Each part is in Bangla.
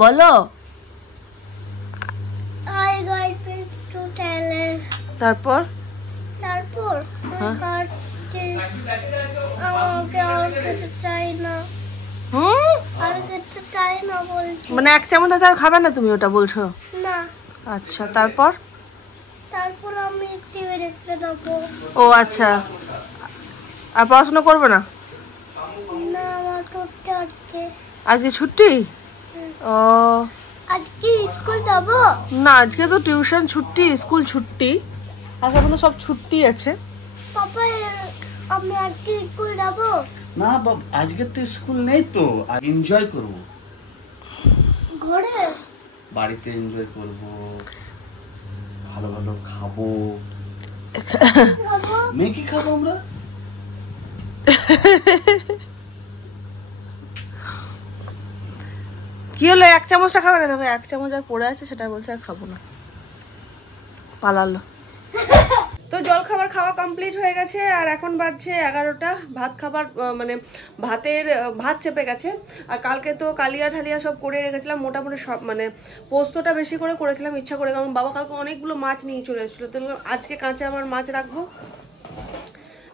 বলো। তারপর মানে 1 চামচ আর খাবে না তুমি, ওটা বলছো? না। আচ্ছা, তারপর আমি টিভি দেখতে যাবো। ও আচ্ছা, আর পড়াশোনা করবে না? না, আমার ছুটি আছে। আজকে ছুটি? ও আজকে স্কুল যাবো না, আজকে তো টিউশন ছুটি, স্কুল ছুটি, আজকে তো সব ছুটি আছে। পাপা, আমি আজকে স্কুল যাবো না বাবা, আজকে তো স্কুল নেই তো, এনজয় করব ঘরে, বাড়িতে এনজয় করব, ভালো ভালো খাবো। মেকি খাবো আমরা। কি হলো, 1 চামচটা খাবে না? দেখো 1 চামচ আর পড়ে আছে, সেটা বলছে আর খাবো না, পালালো। তো জল খাবার খাওয়া কমপ্লিট হয়ে গেছে, আর এখন বাজছে 11টা। ভাত খাবার মানে ভাত চেপে গেছে। আর কালকে তো কালিয়া ঢালিয়া সব করে রেখেছিলাম মোটামুটি সব, মানে পোস্তটা বেশি করে করেছিলাম ইচ্ছা করে, কারণ বাবা কালকে অনেকগুলো মাছ নিয়ে চলে এসেছিলো। তো আজকে কাঁচা আবার মাছ রাখবো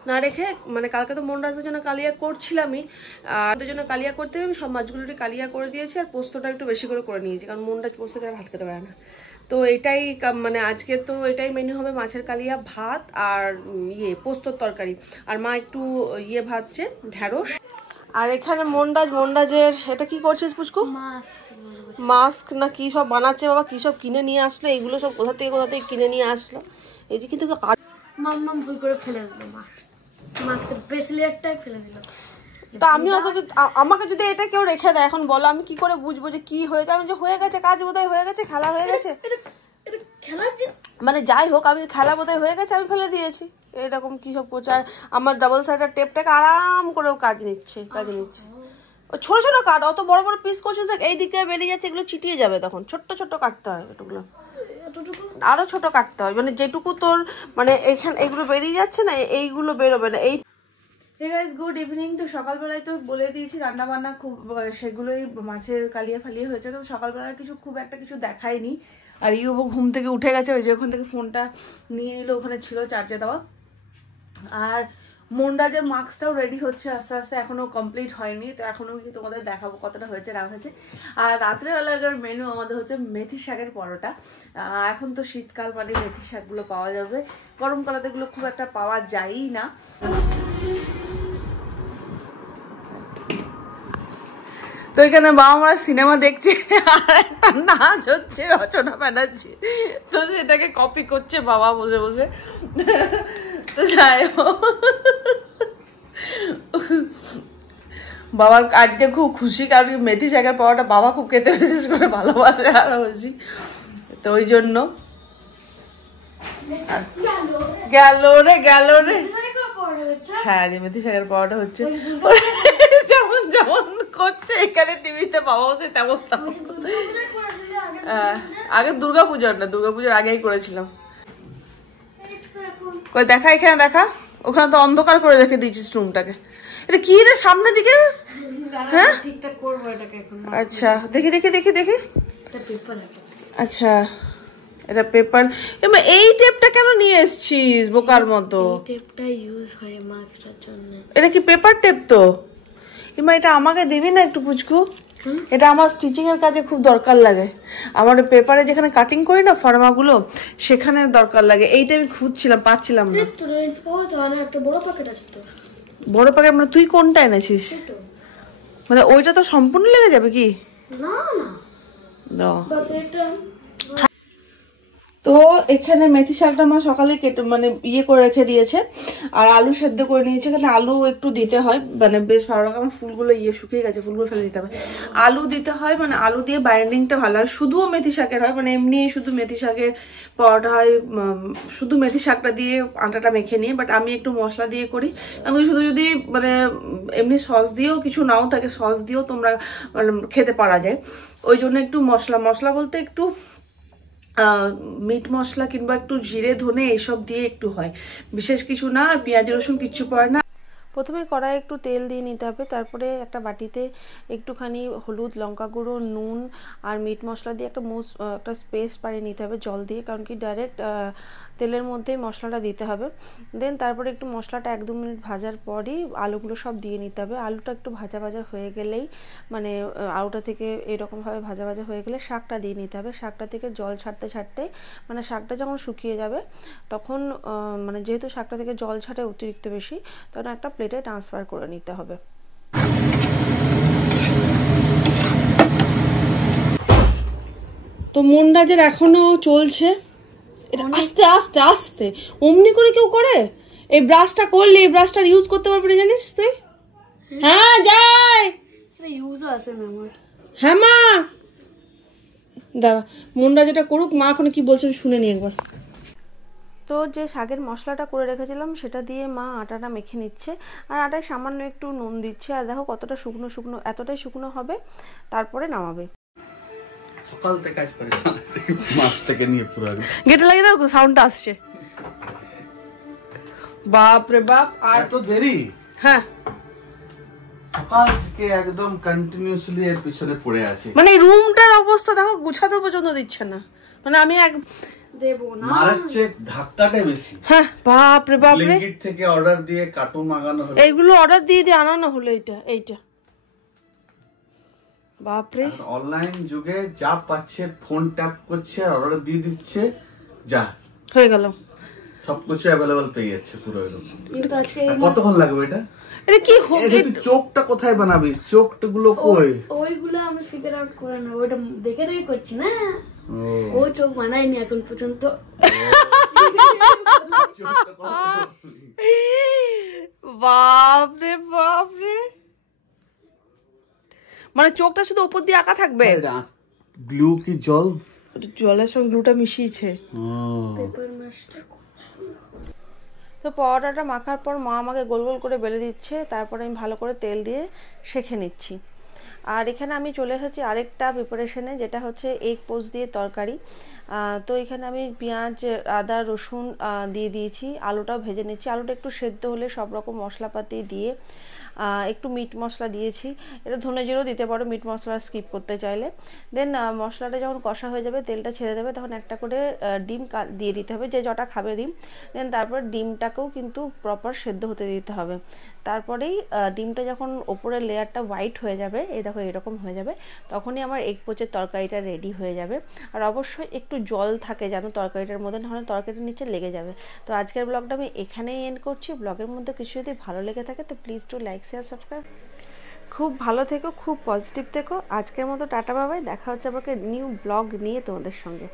না রেখে, মানে কালকে তো মনরাজের জন্য কালিয়া করছিলামই, আর ওদের জন্য কালিয়া করতে আমি সব মাছগুলোটি কালিয়া করে দিয়েছি, আর পোস্তটা একটু বেশি করে নিয়েছি, কারণ মনরাজ পোস্ত করে ভাত খেতে পারে না। তো এটাই মানে আজকে তো এটাই মেনু হবে, মাছের কালিয়া, ভাত আর পোস্তর তরকারি। আর মা একটু ভাজছে ঢ্যাঁড়স। আর এখানে মনরাজের এটা কি করছিস পুচকু? মাস্ক না কি সব বানাচ্ছে বাবা, কি সব কিনে নিয়ে আসলো, এইগুলো সব কোথা থেকে কিনে নিয়ে আসলো। এই যে কিন্তু মাম্মা ভুল করে ফেলে দিল, মাস্কের ব্রেসলেটটাই ফেলে দিল। তা আমি আমাকে যদি এটা কেউ রেখে দেয় এখন, বলো আমি কি করে বুঝবো যে কি হয়েছে? আমি যে হয়ে গেছে, কাজ বোধহয় হয়ে গেছে, খেলা হয়ে গেছে, মানে যাই হোক, আমি খেলা বোধহয় হয়ে গেছে, আমি ফেলে দিয়েছি। এরকম কি সব প্রচার। আমার ডাবল সাইডার টেপটাকে আরাম করে কাজ নিচ্ছে। ও ছোট ছোট কাট, অত বড় বড় পিস করছিস, এইদিকে বেরিয়ে যাচ্ছে, এগুলো চিটিয়ে যাবে, তখন ছোট্ট ছোট্ট কাটতে হয়, এগুলো আরো ছোট কাটতে হয়, মানে যেটুকু তোর মানে এখানে এগুলো বেরিয়ে যাচ্ছে না, এইগুলো বেরোবে না। এই হে গাইস, গুড ইভিনিং। তো সকালবেলায় তো বলে দিয়েছি রান্না বান্না খুব, সেগুলোই মাছের কালিয়া ফালিয়ে হয়েছে। তো সকালবেলার খুব একটা কিছু দেখায়নি। আর ইউবো ঘুম থেকে উঠে গেছে, ওই যে ওখান থেকে ফোনটা নিয়ে নিল, ওখানে ছিল চার্জে দেওয়া। আর মনরাজের মাস্কটাও রেডি হচ্ছে আস্তে আস্তে, এখনো কমপ্লিট হয়নি। তো এখনো কি তোমাদের দেখাবো কতটা হয়েছে না হয়েছে। আর রাত্রেবেলার মেনু আমাদের হচ্ছে মেথি শাকের পরোটা। এখন তো শীতকাল, মানে মেথি শাকগুলো পাওয়া যাবে, গরমকালে এগুলো খুব একটা পাওয়া যায়ই না। তো এখানে বাবা মারা সিনেমা দেখছে, আর একটা নাচ হচ্ছে রচনা ব্যানার্জি, তো সেটাকে কপি করছে বাবা বসে বসে। তো যাই হোক, বাবার আজকে খুব খুশি, কারণ মেথি শাকের পাওয়াটা বাবা খুব খেতে বিশেষ করে ভালোবাসে আরো বেশি, তো ওই জন্য। গেল রে হ্যাঁ, যে মেথি শাকের পাওয়াটা হচ্ছে যেমন যেমন করছে এখানে টিভিতে বাবা বসে তেমন। আগে দুর্গাপুজোর না, দুর্গাপুজোর আগেই করেছিলাম। কই দেখা, এখানে দেখা, ওখানে তো অন্ধকার করে রেখে দিয়েছিস রুমটাকে। এটা কি রে সামনের দিকে? হ্যাঁ আচ্ছা, দেখি দেখি দেখি দেখি। আচ্ছা, এটা পেপার। এই টেপটা কেন নিয়ে এসছিস বোকার মতো? টেপটা ইউজ হয় মাস্কটার জন্য। এটা কি পেপার টেপ তো? এমা এটা আমাকে দিবি না একটু পুচকু? এটা আমার স্টিচিং এর কাজে খুব দরকার লাগে। আমার পেপারে যেখানে কাটিং করি না ফর্মাগুলো, সেখানে দরকার লাগে। এইটা আমি খুঁজছিলাম, পাচ্ছিলাম না। একটা বড় প্যাকেট আছে তো। বড় প্যাকেট মানে তুই কোনটা এনেছিস? মানে ওইটা তো সম্পূর্ণ লেগে যাবে কি? না না, বাস এটা। তো এখানে মেথি শাকটা মা সকালে কেটে মানে করে রেখে দিয়েছে, আর আলু সেদ্ধ করে নিয়েছে। এখানে আলু একটু দিতে হয়, মানে বেশ ভালো লাগে। আমার ফুলগুলো শুকিয়ে গেছে, ফুলগুলো ফেলে দিতে হবে। আলু দিতে হয়, মানে আলু দিয়ে বাইন্ডিংটা ভালো হয়। শুধুও মেথি শাকের হয়, মানে এমনি শুধু মেথি শাকের পরোটা হয়, শুধু মেথি শাকটা দিয়ে আটাটা মেখে নিয়ে। বাট আমি একটু মশলা দিয়ে করি, আমি শুধু যদি মানে এমনি সস দিয়েও কিছু নাও থাকে, সস দিয়েও তোমরা মানে খেতে পারা যায়। ওই জন্য একটু মশলা বলতে একটু মিট মশলা কিংবা একটু জিরে ধনে এসব দিয়ে একটু হয়, বিশেষ কিছু না। আর পেঁয়াজ রসুন কিচ্ছু পড়ে না। প্রথমে কড়াইয়ে একটু তেল দিয়ে নিতে হবে, তারপরে একটা বাটিতে একটুখানি হলুদ, লঙ্কা গুঁড়ো, নুন আর মিট মশলা দিয়ে একটা পেস্ট বানিয়ে নিতে হবে জল দিয়ে, কারণ কি ডাইরেক্ট তেলের মধ্যেই মশলাটা দিতে হবে। দেন তারপরে একটু মশলাটা 1-2 মিনিট ভাজার পরই আলুগুলো সব দিয়ে নিতে হবে। আলুটা একটু ভাজা ভাজা হয়ে গেলেই মানে আলুটা থেকে এরকমভাবে ভাজা ভাজা হয়ে গেলে শাকটা দিয়ে নিতে হবে। শাকটা থেকে জল ছাড়তে ছাড়তে মানে শাকটা যখন শুকিয়ে যাবে তখন মানে যেহেতু শাকটা থেকে জল ছাড়ে অতিরিক্ত বেশি, তখন একটা প্লেটে ট্রান্সফার করে নিতে হবে। তো মন্ডাজের এখনো চলছে, এটা আস্তে আস্তে আস্তে অমনি করে কেউ করে। এই ব্রাশটা করলে এই ব্রাশটার ইউজ করতে পারবি না জানিস তুই? হ্যাঁ যাই, এটা ইউজও আছে না আমার। হ্যাঁ মা দাঁড়া, মুন্ডা যেটা করুক, মা এখন কি বলছেন শুনে নি একবার। তো যে শাকের মশলাটা করে রেখেছিলাম সেটা দিয়ে মা আটাটা মেখে নিচ্ছে, আর আটায় সামান্য একটু নুন দিচ্ছে। আর দেখো কতটা শুকনো শুকনো, এতটাই শুকনো হবে, তারপরে নামাবে। সকাল থেকে কাজ পরেশান আছে মাছটাকে নিয়ে পুরো। গেটে লাগিয়ে দাও, সাউন্ডটা আসছে। বাপ রে বাপ, আর এত দেরি? হ্যাঁ সকাল থেকে একদম কন্টিনিউয়াসলি এর পিছনে পড়ে আছে। মানে এই রুমটার অবস্থা দেখো, গুছাতে পর্যন্ত দিচ্ছে না। মানে আমি এক দেবো না, মারাচ্ছে ধাক্কাটা বেশি। হ্যাঁ বাপ রে বাপ রে, ব্লিঙ্কিট থেকে অর্ডার দিয়ে কার্টুন মাগানো হলো। এইগুলো অর্ডার দিয়ে দিয়ে আনানো হলো। এইটা বাপ রে, অনলাইন যুগে যা পাচ্ছে ফোন ট্যাপ করছে, অর্ডার দিয়ে দিচ্ছে, যা হয়ে গেল, সবকিছু অ্যাভেলেবল পেয়ে যাচ্ছে পুরো একদম। কিন্তু আজকে আর কতক্ষণ লাগবে এটা? এটা কি এই তুই চোখটা কোথায় বানাবি? চোখটা গুলো কই? ওইগুলো আমি ফিগার আউট করে নেবো, ওইটা দেখে দেখে করছি না। ও, ও চোখ বানায়নি এখন পর্যন্ত। চোখটা কত? বাপ রে বাপ রে, মানে চোখটা শুধু উপর দিয়ে আঁকা থাকবে? গ্লু কি জল? জলের সঙ্গে গ্লুটা মিশিয়েছে। Paper master. তো পরোটাটা মাখার পর মা আমাকে গোল গোল করে বেলে দিচ্ছে, তারপরে আমি ভালো করে তেল দিয়ে সেঁকে নিচ্ছি। আর এখানে আমি চলে এসেছি আরেকটা প্রিপারেশনে, যেটা হচ্ছে এগ পোস্ট দিয়ে তরকারি। তো এখানে আমি পেঁয়াজ, আদা, রসুন দিয়ে দিয়েছি, আলুটাও ভেজে নিচ্ছি। আলুটা একটু সেদ্ধ হলে সব রকম মশলাপাতি দিয়ে একটু মিট মশলা দিয়েছি, এটা ধনে জিরেও দিতে পারো মিট মশলা স্কিপ করতে চাইলে। দেন মশলাটা যখন কষা হয়ে যাবে, তেলটা ছেড়ে দেবে, তখন একটা করে ডিম দিয়ে দিতে হবে, যে যটা খাবে ডিম। দেন তারপর ডিমটাকেও কিন্তু প্রপার সেদ্ধ হতে দিতে হবে। তারপরেই ডিমটা যখন ওপরের লেয়ারটা হোয়াইট হয়ে যাবে, এই দেখো এরকম হয়ে যাবে, তখনই আমার এগ পোচের তরকারিটা রেডি হয়ে যাবে। আর অবশ্যই একটু জল থাকে যেন তরকারিটার মধ্যে, নাহলে তরকারিটার নিচে লেগে যাবে। তো আজকের ব্লগটা আমি এখানেই এন্ড করছি। ব্লগের মধ্যে কিছু যদি ভালো লেগে থাকে তো please to like, share, subscribe. খুব ভালো থেকো, খুব পজিটিভ থেকো। আজকের মতো টাটা বাবাই, দেখা হচ্ছে আমাকে নিউ ব্লগ নিয়ে তোমাদের সঙ্গে।